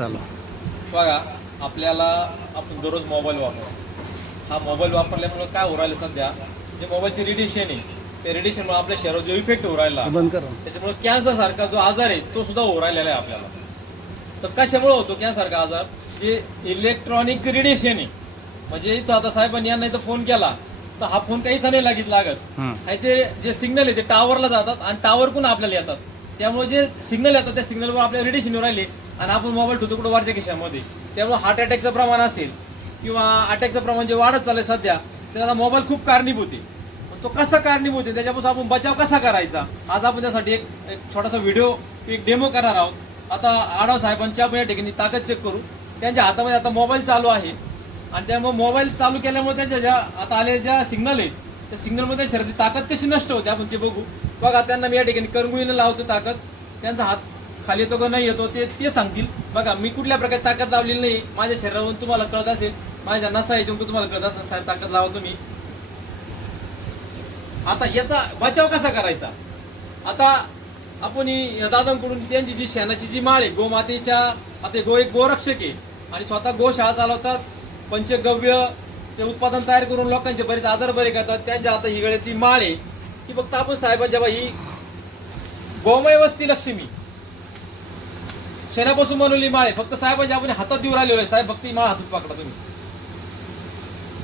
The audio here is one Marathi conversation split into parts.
चालू. बघा आपल्याला आपण दररोज मोबाईल वापरतो हा मोबाईल वापरल्यामुळे काय होऊ राहिलं सध्या? जे मोबाईलचे रेडिएशन आहे ते रेडिएशनमुळे आपल्या शरीरावर जो इफेक्ट होऊ राहिला ते बंद कर त्याच्यामुळे कॅन्सर सारखा जो आजार आहे तो सुद्धा होऊ राहिलेला आहे आपल्याला. तर कशामुळे होतो कॅन्सर सारखा आजार? जे इलेक्ट्रॉनिक रेडिएशन आहे. म्हणजे इथं आता साहेबांनी यांना इथं फोन केला तर हा फोन काही इथं नाही लागत. लागत हं. ह्याचे जे सिग्नल आहे ते टावरला जातात आणि टावरकडून आपल्याला येतात. त्यामुळे जे सिग्नल येतात त्या सिग्नलवर आपल्या रेडिएशन राहिले. आणि आपण मोबाईल ठेवतो कुठं वरच्या खिशामध्ये. त्यामुळे हार्ट अटॅकचं प्रमाण असेल किंवा अटॅकचं प्रमाण जे वाढत चाललंय सध्या त्याला मोबाईल खूप कारणीभूत आहे. पण तो कसा कारणीभूत आहे? त्याच्यापासून आपण बचाव कसा करायचा? आज आपण त्यासाठी एक एक छोटासा व्हिडिओ एक डेमो करणार आहोत. आता आढाव साहेबांच्या आपण या ठिकाणी ताकद चेक करू. त्यांच्या हातामध्ये आता मोबाईल चालू आहे. आणि त्यामुळे मोबाईल चालू केल्यामुळे त्यांच्या ज्या आता आलेल्या ज्या सिग्नल आहेत त्या सिग्नलमध्ये शरीराची ताकद कशी नष्ट होते? आपण ते बघू. बघा त्यांना मी या ठिकाणी करंगुळीला लावतो ताकद. त्यांचा हात खाली येतो का नाही येतो ते ते सांगतील. बघा मी कुठल्या प्रकारे ताकद लावलेली नाही. माझ्या शरीरावरून तुम्हाला कळत असेल माझ्या नसा याच्यावरून तुम्हाला कळत असेल साहेब ताकद लावा तुम्ही. आता याचा बचाव कसा करायचा? आता आपण ही या दादांकडून त्यांची जी शेणाची जी माळ आहे गोमातेच्या आता गो एक गोरक्षक आहे. आणि स्वतः गोशाळा चालवतात पंचगव्य ते उत्पादन तयार करून लोकांचे बरेच आजार बरे करतात. त्यांच्या आता ही गळ्यातली माळ आहे. की फक्त आपण साहेबांच्या जेव्हा ही गोमय वस्ती लक्ष्मी. शेणापासून बनवली माळे फक्त साहेबांच्या आपण हातात देऊ राहिले साहेब फक्त माळ हातात पकडा तुम्ही.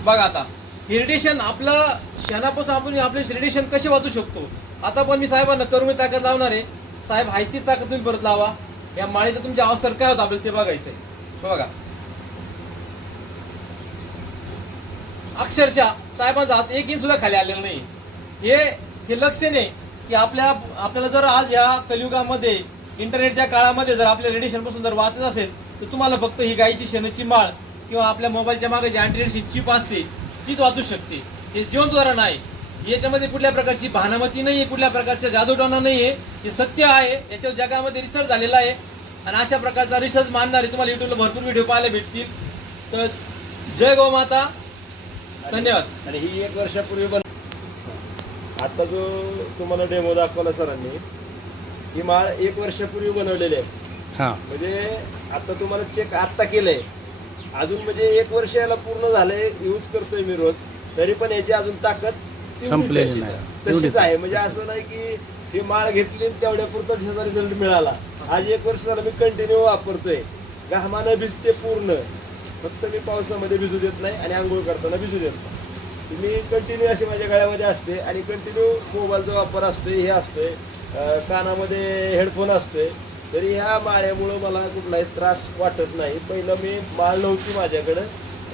बघा आता रेडिएशन आपलं शेणापासून आपण आपले रेडिएशन कसे वाचू शकतो? आता पण मी साहेबांना करून ताकद लावणार आहे. साहेब हायतीच ताकद तुम्ही परत लावा. या माळेचा तुमच्या अवसर काय होता आपल्याला ते बघायचंय. बघा. अक्षरशः साहेबांचा हात एक इंच सुद्धा खाली आलेला नाही. हे हे लक्षणे की आपल्या आपल्याला जर आज या कलियुगामध्ये इंटरनेटच्या काळामध्ये जर आपल्या रेडिएशनपासून जर वाचत असेल तर तुम्हाला फक्त ही गायची शेणाची माळ किंवा आपल्या मोबाईलच्या मागे जी अँटी चिप असते तीच वाचू शकते. हे जीवनद्वारा नाही. याच्यामध्ये कुठल्या प्रकारची भानामती नाही आहे कुठल्या प्रकारच्या जादूटोना नाही आहे हे सत्य आहे. याच्यावर जगामध्ये रिसर्च झालेला आहे. आणि अशा प्रकारचा रिसर्च मानणारे तुम्हाला युट्यूबला भरपूर व्हिडिओ पाहायला भेटतील. तर जय गोमाता धन्यवाद. आणि ही एक वर्षापूर्वी बन आता जो तुम्हाला डेमो दाखवला सरांनी ही माळ एक वर्षापूर्वी बनवलेली आहे. हां. म्हणजे आता तुम्हाला चेक आत्ता केलंय. अजून म्हणजे एक वर्ष याला पूर्ण झालंय यूज करतोय मी रोज. तरी पण याची अजून ताकद तेवढीच संपलेली अशीच नाही. आहे. तेवढीच तशीच आहे. म्हणजे असं नाही की ही माळ घेतली तेवढ्या पुरताच ह्याचा रिझल्ट मिळाला. आज एक वर्ष झालं मी कंटिन्यू वापरतोय. घामानं भिजते पूर्ण. फक्त मी पावसामध्ये भिजू देत नाही आणि आंघोळ करताना भिजू देत नाही. मी कंटिन्यू अशी माझ्या गळ्यामध्ये असते आणि कंटिन्यू मोबाईलचा वापर असतोय हे असतोय. कानामध्ये हेडफोन असतोय तरी ह्या माळ्यामुळं मला कुठलाही त्रास वाटत नाही. पहिलं मी माळ नव्हती माझ्याकडं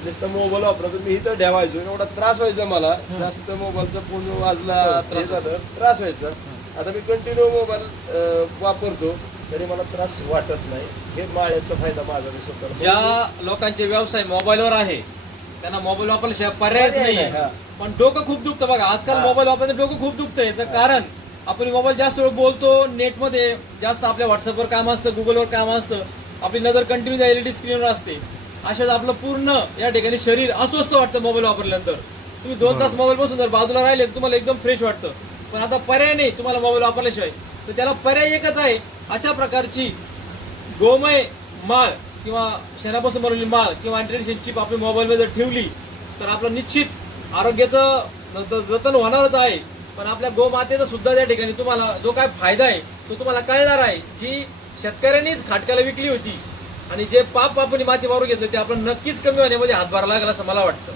नुसतं मोबाईल वापरतो मी इथं ठेवायचो एवढा त्रास व्हायचा मला. जास्त मोबाईलचा फोन वाजला त्रास झालं. त्रास व्हायचा. आता मी कंटिन्यू मोबाईल वापरतो तरी मला त्रास वाटत नाही. हे माळ्याचा फायदा माझा मी स्वतः ज्या लोकांचे व्यवसाय मोबाईलवर आहे त्यांना मोबाईल वापरल्याशिवाय पर्यायच पर्याय नाही. हा. पण डोकं खूप दुखतं बघा. आजकाल हा. मोबाईल वापरायचं डोकं खूप दुखतं याचं कारण आपण मोबाईल जास्त वेळ बोलतो नेटमध्ये जास्त आपल्या व्हॉट्सअपवर काम असतं गुगलवर काम असतं आपली नजर कंटिन्यू त्या एलईडी स्क्रीनवर असते. अशाच आपलं पूर्ण या ठिकाणी शरीर अस्वस्थ वाटतं मोबाईल वापरल्यानंतर. तुम्ही दोन तास मोबाईल बसून जर बाजूला राहिले तर तुम्हाला एकदम फ्रेश वाटतं. पण आता पर्याय नाही तुम्हाला मोबाईल वापरल्याशिवाय. तर त्याला पर्याय एकच आहे. अशा प्रकारची गोमय माळ किंवा शेणापासून बनवलेली माळ किंवा अँटीरेडिशन चिप आपल्या मोबाईलमध्ये जर ठेवली तर आपलं निश्चित आरोग्याचं जतन होणारच आहे. पण आपल्या गोमातेचा सुद्धा त्या ठिकाणी तुम्हाला जो काय फायदा आहे तो तुम्हाला कळणार आहे जी शेतकऱ्यांनीच खाटक्याला विकली होती आणि जे पाप आपण माती मारून घेतलं ते आपण नक्कीच कमी होण्यामध्ये हातभार लागला असं मला वाटतं.